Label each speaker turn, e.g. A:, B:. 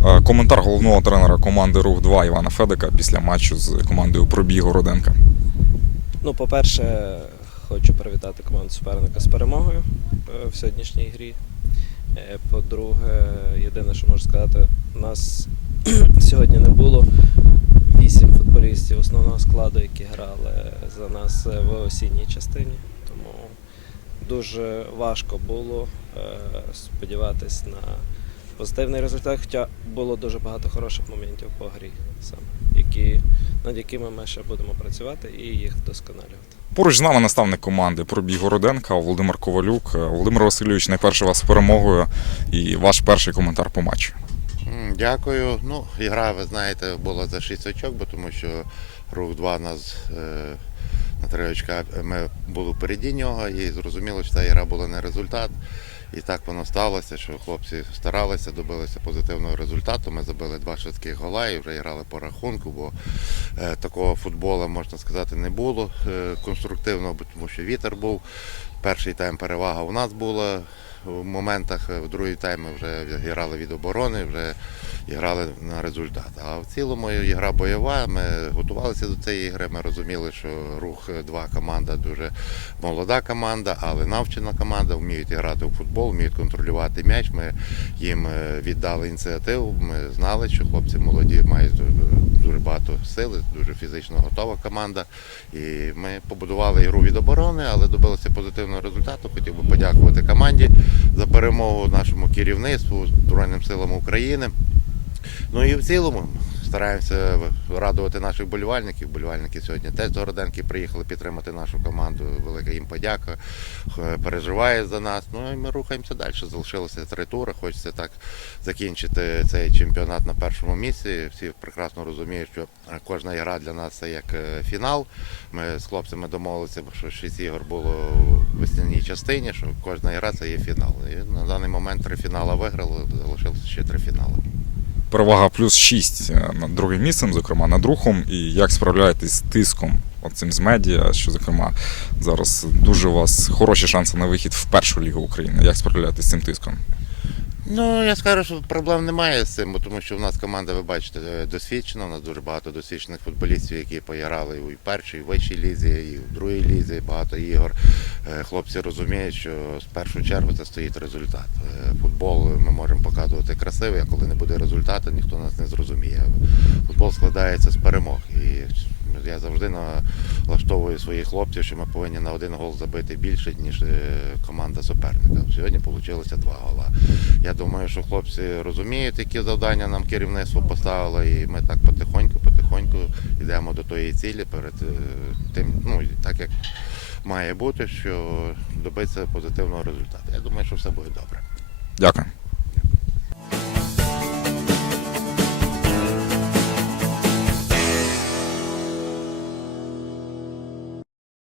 A: Коментар головного тренера команди Рух 2 Івана Федика після матчу з командою Пробій Городенка.
B: Ну, по-перше, хочу привітати команду суперника з перемогою е, в сьогоднішній грі. Е, По-друге, єдине, що можу сказати, нас сьогодні не було вісім футболістів основного складу, які грали за нас е, в осінній частині. Тому дуже важко було е, сподіватись на позитивний результат, хоча було дуже багато хороших моментів по грі, саме, які, над якими ми ще будемо працювати і їх вдосконалювати.
A: Поруч з нами наставник команди Пробій Городенка Володимир Ковалюк. Е, Володимир Васильович, найперше вас з перемогою і ваш перший коментар по матчу.
C: Дякую. Ну, ігра, ви знаєте, була за 6 очок, бо тому що рух 2 нас е, на 3 очка ми були впереді нього і зрозуміло, що ця ігра була не результат. І так воно сталося, що хлопці старалися, добилися позитивного результату. Ми забили два швидких гола і вже грали по рахунку, бо е, такого футболу, можна сказати, не було е, конструктивного, тому що вітер був. Перший тайм перевага у нас була в моментах, е, в другий тайм ми вже грали від оборони, вже грали на результат. А в цілому гра бойова. Ми готувалися до цієї гри. Ми розуміли, що рух 2 команда дуже молода команда, але навчена команда, вміють грати у футбол, вміють контролювати м'яч. Ми їм е, віддали ініціативу. Ми знали, що хлопці молоді мають е, дуже багато сили, дуже фізично готова команда. І ми побудували ігру від оборони, але добилися позитивного результату. Хотів би подякувати команді за перемогу нашому керівництву, Збройним силам України. Ну і в цілому стараємося радувати наших болівальників. Болівальники сьогодні теж з Городенки приїхали підтримати нашу команду. Велика їм подяка. Переживають за нас. Ну і ми рухаємося далі. Залишилося три тури. Хочеться так закінчити цей чемпіонат на першому місці. Всі прекрасно розуміють, що кожна гра для нас це як е, фінал. Ми з хлопцями домовилися, що шість ігор було у весняній частині, що кожна гра це є фінал. І на даний момент три фінали виграли, залишилося ще три фінали.
A: Перевага плюс 6 над другим місцем, зокрема над рухом. І як справляєтесь з тиском оцим з медіа, що, зокрема, зараз дуже у вас хороші шанси на вихід в першу лігу України. Як справляєтесь з цим тиском?
C: Ну, я скажу, що проблем немає з цим, тому що в нас команда, ви бачите, е, досвідчена. У нас дуже багато досвідчених футболістів, які поіграли і в першій, і в вищій лізі, і в другій лізі, багато ігор. Е, Хлопці розуміють, що в першу чергу це стоїть результат. Е, Футбол ми можемо показувати красивий, а коли не буде результату, ніхто нас не зрозуміє. Футбол складається з перемог. І я завжди налаштовую своїх хлопців, що ми повинні на один гол забити більше, ніж е, команда суперника. Сьогодні вийшло два гола. Я думаю, що хлопці розуміють, які завдання нам керівництво поставило, і ми так потихоньку, потихоньку йдемо до тої цілі перед е, тим, ну так як має бути, що добитися позитивного результату. Я думаю, що все буде добре.
A: Дякую.